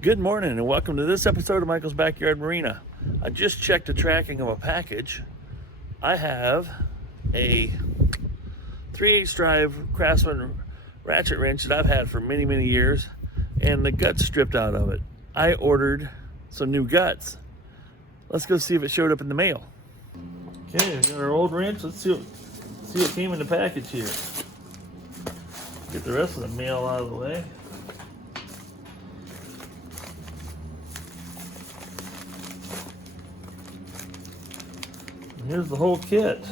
Good morning and welcome to this episode of Michael's Backyard Marina. I just checked the tracking of a package. I have a 3/8 drive Craftsman Ratchet wrench that I've had for many years, and the guts stripped out of it. I ordered some new guts. Let's go see if it showed up in the mail. Okay, we got our old wrench. Let's see what came in the package here. Get the rest of the mail out of the way. Here's the whole kit.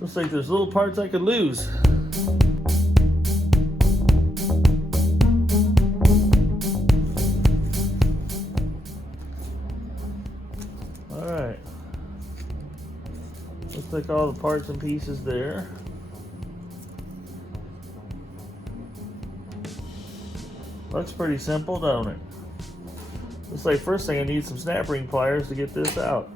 Looks like there's little parts I could lose. Alright. Looks like all the parts and pieces there. Looks pretty simple, don't it? Looks like first thing I need some snap ring pliers to get this out.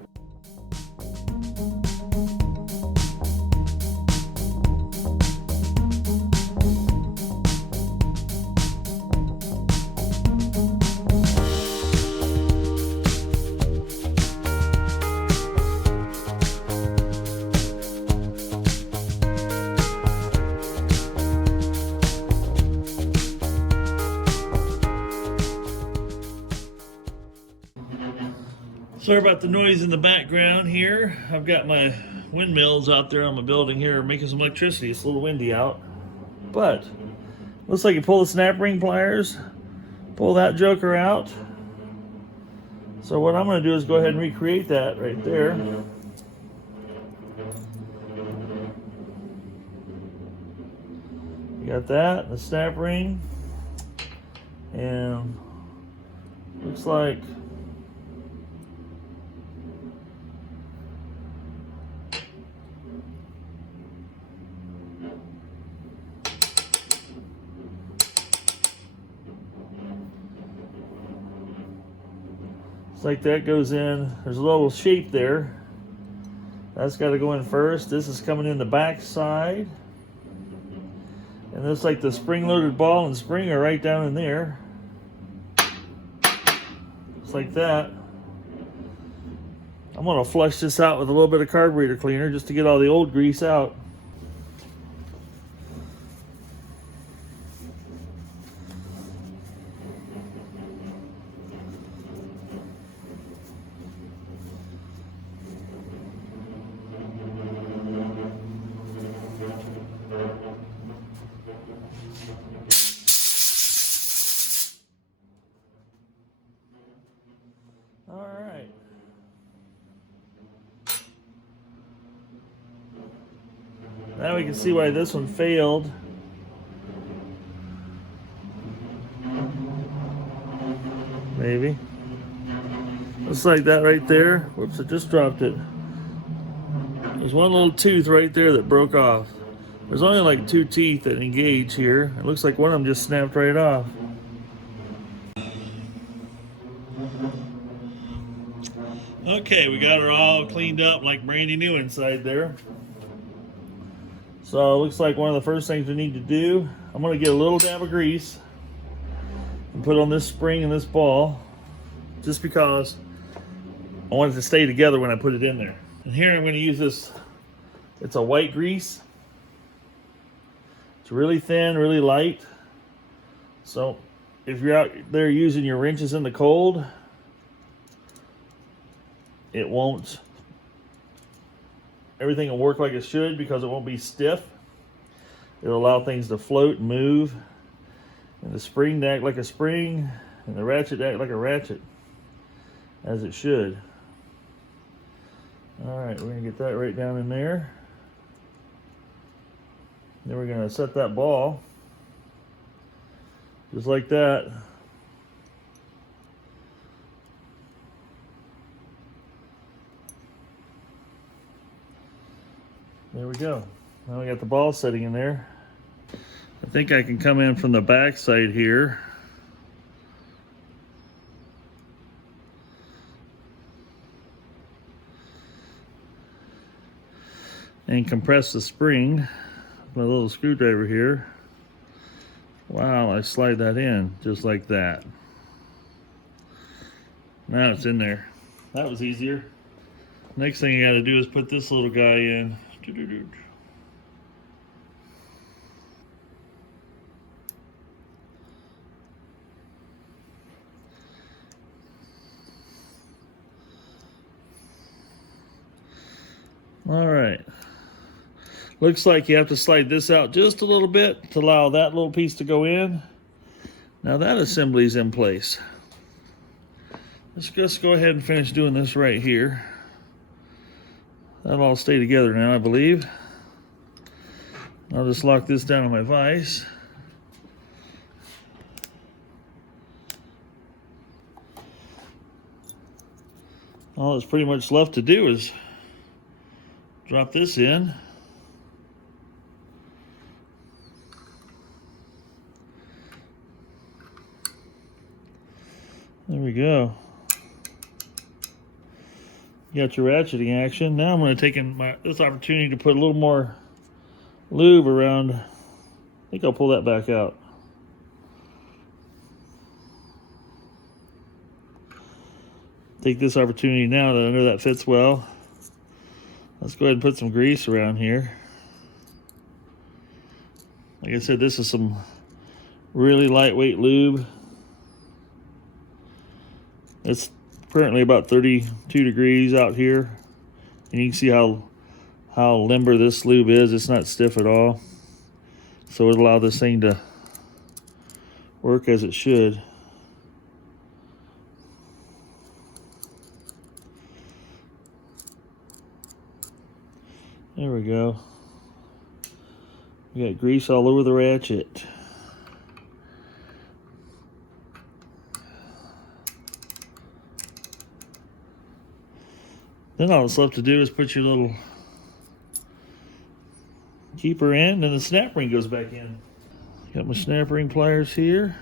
Sorry about the noise in the background here. I've got my windmills out there on my building here making some electricity. It's a little windy out. But looks like you pull the snap ring pliers, pull that joker out. So what I'm going to do is go ahead and recreate that right there. You got that, the snap ring, and looks like that goes in. There's a little shape there. That's got to go in first. This is coming in the back side. And looks like the spring-loaded ball and spring are right down in there. Just like that. I'm going to flush this out with a little bit of carburetor cleaner just to get all the old grease out. Alright. Now we can see why this one failed. Maybe. Looks like that right there. Whoops, I just dropped it. There's one little tooth right there that broke off. There's only like 2 teeth that engage here. It looks like one of them just snapped right off. Okay, we got her all cleaned up like brandy new inside there. So it looks like one of the first things we need to do, I'm going to get a little dab of grease and put on this spring and this ball, just because I want it to stay together when I put it in there. And here I'm going to use this, it's a white grease. It's really thin, really light. So if you're out there using your wrenches in the cold, it won't, everything will work like it should because it won't be stiff. It'll allow things to float and move, and the spring to act like a spring, and the ratchet to act like a ratchet, as it should. Alright, we're going to get that right down in there. Then we're going to set that ball, just like that. There we go. Now we got the ball setting in there. I think I can come in from the back side here. and compress the spring with my little screwdriver here. Wow, I slide that in just like that. Now it's in there. That was easier. Next thing you got to do is put this little guy in. All right. Looks like you have to slide this out just a little bit to allow that little piece to go in. Now that assembly's in place. Let's just go ahead and finish doing this right here. That'll all stay together now, I believe. I'll just lock this down on my vise. All that's pretty much left to do is drop this in. There we go. You got your ratcheting action. Now I'm going to take this opportunity to put a little more lube around. I think I'll pull that back out. Take this opportunity now that I know that fits well. Let's go ahead and put some grease around here. Like I said, this is some really lightweight lube. It's currently about 32 degrees out here, and you can see how limber this lube is. It's not stiff at all, so it'll allow this thing to work as it should. There we go. We got grease all over the ratchet. Then all that's left to do is put your little keeper in, and the snap ring goes back in. Got my snap ring pliers here.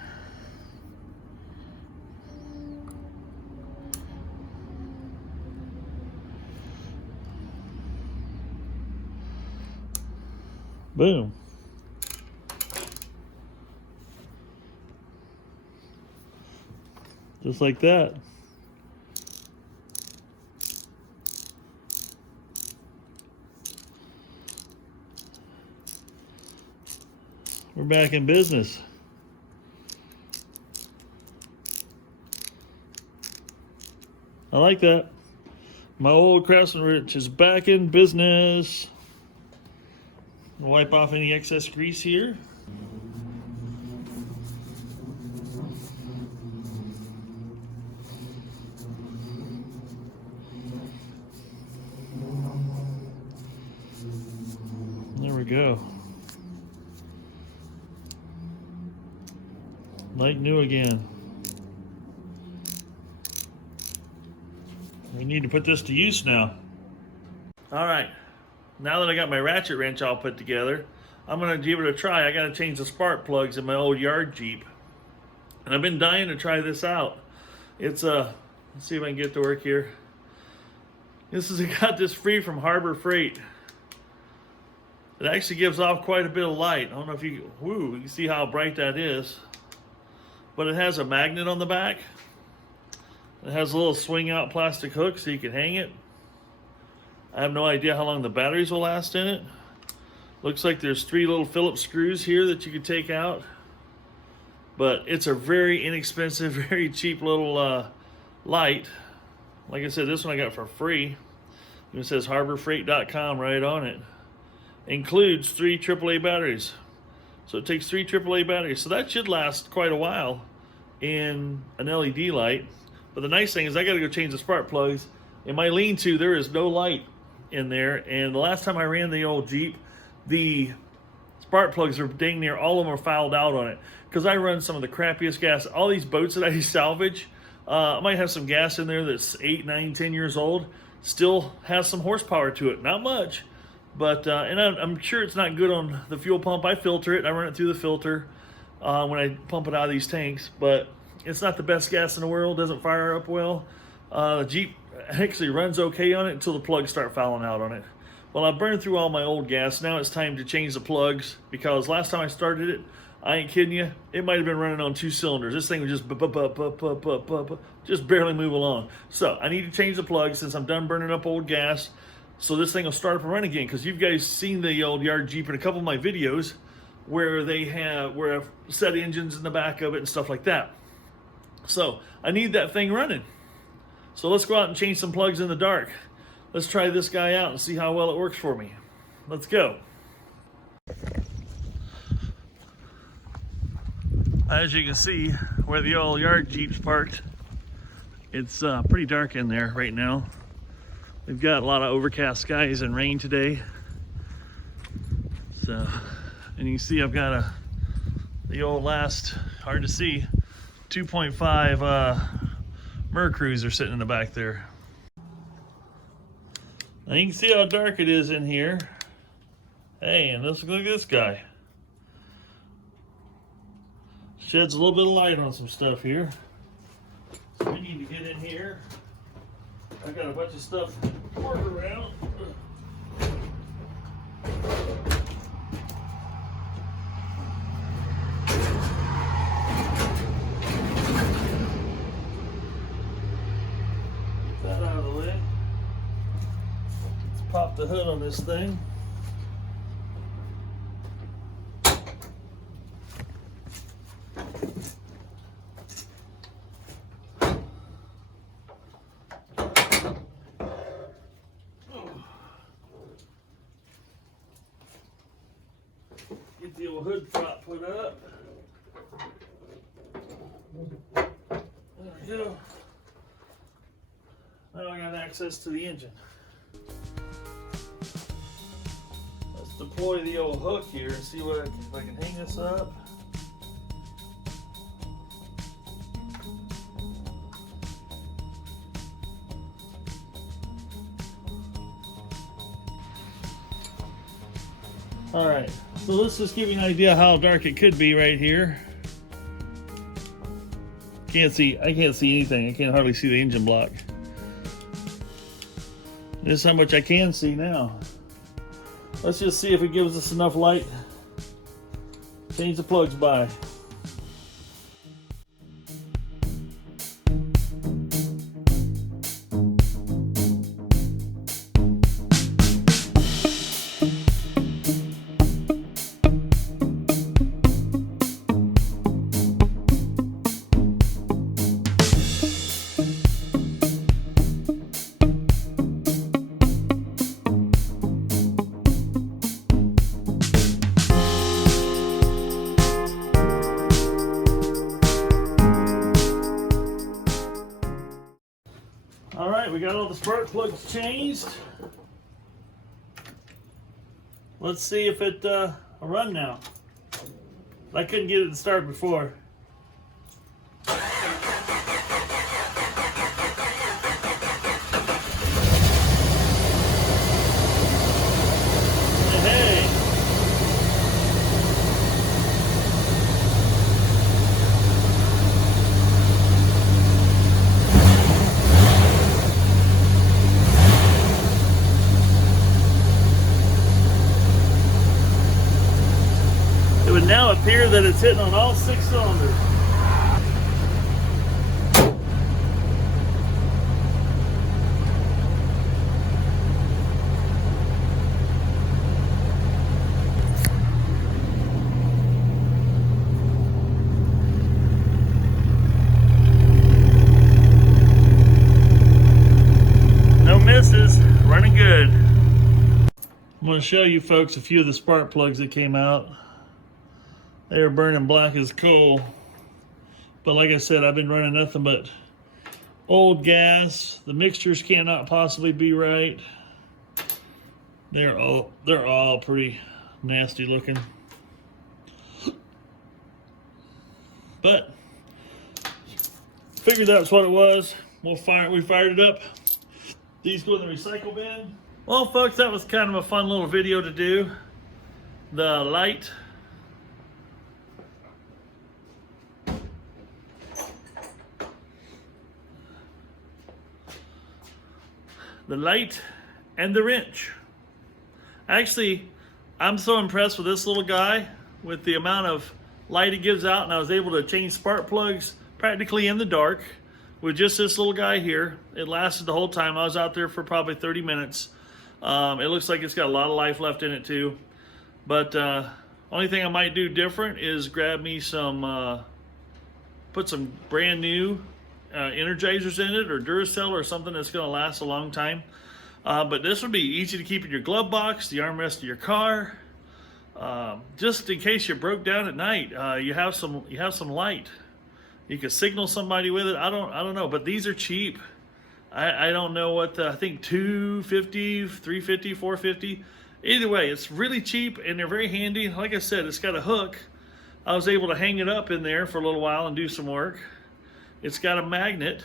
Boom. Just like that. We're back in business. I like that. My old Craftsman Ratchet is back in business. I'll wipe off any excess grease here. There we go. Like new again. We need to put this to use now. All right. Now that I got my ratchet wrench all put together, I'm going to give it a try. I got to change the spark plugs in my old yard Jeep. And I've been dying to try this out. It's let's see if I can get it to work here. This is got this free from Harbor Freight. It actually gives off quite a bit of light. I don't know if you can see how bright that is. But it has a magnet on the back. It has a little swing out plastic hook so you can hang it. I have no idea how long the batteries will last in it. Looks like there's 3 little Phillips screws here that you could take out. But it's a very inexpensive, very cheap little light. Like I said, this one I got for free. It says harborfreight.com right on it. Includes 3 AAA batteries. So it takes 3 AAA batteries. So that should last quite a while in an LED light. But the nice thing is I got to go change the spark plugs. In my lean-to, there is no light in there. And the last time I ran the old Jeep, the spark plugs are dang near all of them are fouled out on it. Because I run some of the crappiest gas. All these boats that I salvage, I might have some gas in there that's 8, 9, 10 years old. Still has some horsepower to it. Not much. But, and I'm sure it's not good on the fuel pump. I filter it. I run it through the filter when I pump it out of these tanks. But it's not the best gas in the world. Doesn't fire up well. The Jeep actually runs okay on it until the plugs start fouling out on it. Well, I burned through all my old gas. Now it's time to change the plugs, because last time I started it, I ain't kidding you, it might have been running on 2 cylinders. This thing would just barely move along. So I need to change the plugs since I'm done burning up old gas, so this thing will start up and run again. Because you've guys seen the old yard Jeep in a couple of my videos where I've set engines in the back of it and stuff like that. So I need that thing running. So let's go out and change some plugs in the dark. Let's try this guy out and see how well it works for me. Let's go. As you can see, where the old yard Jeep's parked, it's pretty dark in there right now. We've got a lot of overcast skies and rain today. So, and you can see I've got the old last, hard to see, 2.5 Mercruiser sitting in the back there. Now you can see how dark it is in here. Hey, and let's look at this guy. Sheds a little bit of light on some stuff here. So we need to get in here. I've got a bunch of stuff to work around. Get that out of the way. Let's pop the hood on this thing. Get the old hood prop put up. There we go. Now I got access to the engine. Let's deploy the old hook here and see if I can hang this up. All right, so let's just give you an idea how dark it could be right here. I can't see anything. I can hardly see the engine block. This is how much I can see now. Let's just see if it gives us enough light. Change the plugs by. All right, we got all the spark plugs changed. Let's see if it will run now. I couldn't get it to start before. Hey. It would now appear that it's hitting on all 6 cylinders. No misses, running good. I'm going to show you folks a few of the spark plugs that came out. They were burning black as coal. But like I said, I've been running nothing but old gas. The mixtures cannot possibly be right. They're all pretty nasty looking. But figured that was what it was. We fired it up. These go in the recycle bin. Well, folks, that was kind of a fun little video to do. The light and the wrench. Actually, I'm so impressed with this little guy with the amount of light it gives out, and I was able to change spark plugs practically in the dark with just this little guy here. It lasted the whole time. I was out there for probably 30 minutes. It looks like it's got a lot of life left in it too. But only thing I might do different is grab me some, put some brand new energizers in it, or Duracell, or something that's going to last a long time. But this would be easy to keep in your glove box, the armrest of your car, just in case you broke down at night. You have some light. You could signal somebody with it. I don't know, but these are cheap. I don't know what I think $250, $350, $450. Either way, it's really cheap and they're very handy. Like I said, it's got a hook. I was able to hang it up in there for a little while and do some work. It's got a magnet,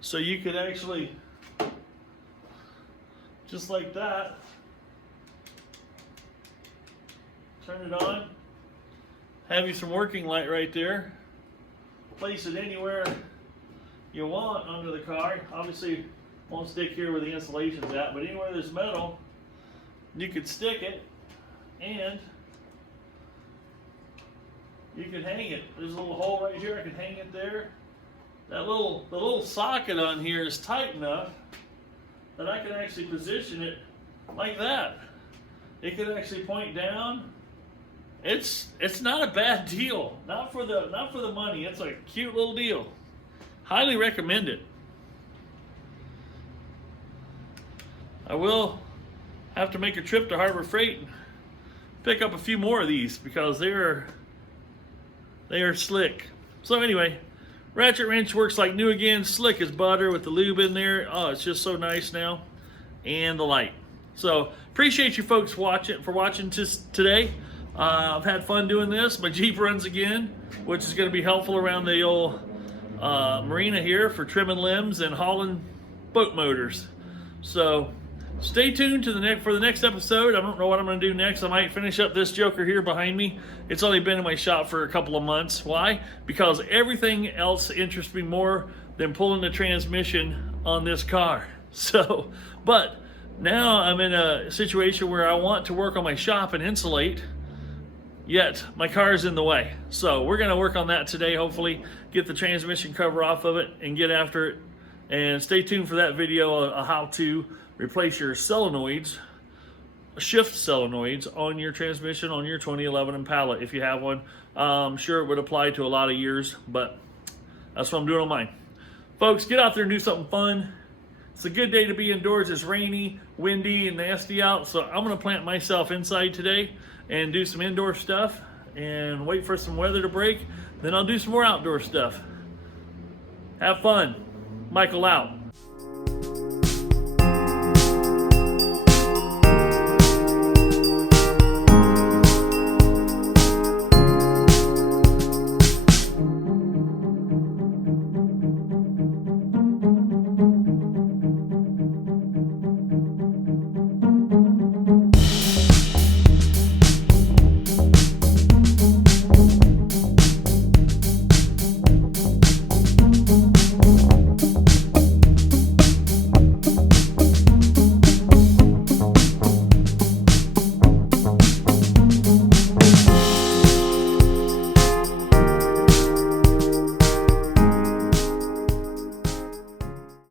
so you could actually, just like that, turn it on, have you some working light right there, place it anywhere you want under the car. Obviously won't stick here where the insulation's at, but anywhere there's metal, you could stick it and you could hang it. There's a little hole right here, I could hang it there. The little socket on here is tight enough that I can actually position it like that. It could actually point down. It's not a bad deal. Not for the money. It's a cute little deal. Highly recommend it. I will have to make a trip to Harbor Freight and pick up a few more of these because they are slick. So anyway, Ratchet wrench works like new again, slick as butter with the lube in there. Oh, it's just so nice now. And the light. So appreciate you folks watching today. I've had fun doing this. My Jeep runs again, which is going to be helpful around the old marina here for trimming limbs and hauling boat motors. So stay tuned for the next episode. I don't know what I'm going to do next. I might finish up this joker here behind me. It's only been in my shop for a couple of months. Why? Because everything else interests me more than pulling the transmission on this car. So, but now I'm in a situation where I want to work on my shop and insulate, yet my car is in the way. So we're going to work on that today, hopefully get the transmission cover off of it and get after it. And stay tuned for that video on how to replace your solenoids, shift solenoids on your transmission on your 2011 Impala if you have one. I'm sure it would apply to a lot of years, but that's what I'm doing on mine. Folks, get out there and do something fun. It's a good day to be indoors. It's rainy, windy, and nasty out, so I'm going to plant myself inside today and do some indoor stuff and wait for some weather to break. Then I'll do some more outdoor stuff. Have fun. Michael out.